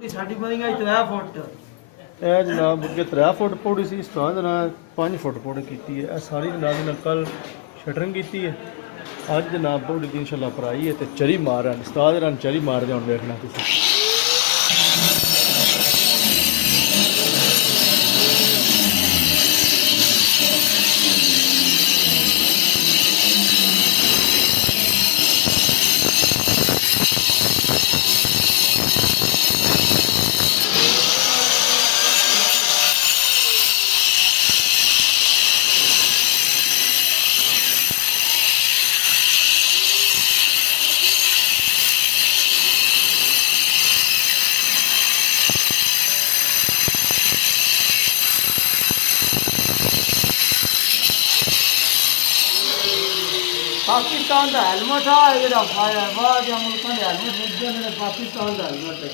ਸਾਡੀ ਬਣੀ ਗਈ 3 ਫੁੱਟ। ਇਹ ਜਨਾਬ ਅੱਗੇ 3 ਫੁੱਟ ਪੌੜੀ ਸੀ, ਉਸਤਾਦ ਨਾਲ 5 ਫੁੱਟ ਪੌੜੀ ਕੀਤੀ ਹੈ। ਇਹ ਸਾਰੀ ਜਨਾਬ ਨੇ ਕੱਲ ਸ਼ਟਰਿੰਗ ਕੀਤੀ ਹੈ। ਅੱਜ ਜਨਾਬ ਪੌੜੀ ਦੀ ਇੰਸ਼ਾਅੱਲਾ ਭਰਾਈ ਹੈ ਤੇ ਚਰੀ ਮਾਰ ਰਹੇ ਉਸਤਾਦ ਰਨ ਚਰੀ ਮਾਰਦੇ ਹੁਣ ਵੇਖਣਾ ਤੁਸੀਂ। पाकिस्तान का हेलमेट है, फायर मुल्कों के हेलमेट पाकिस्तान का हेलमेट है।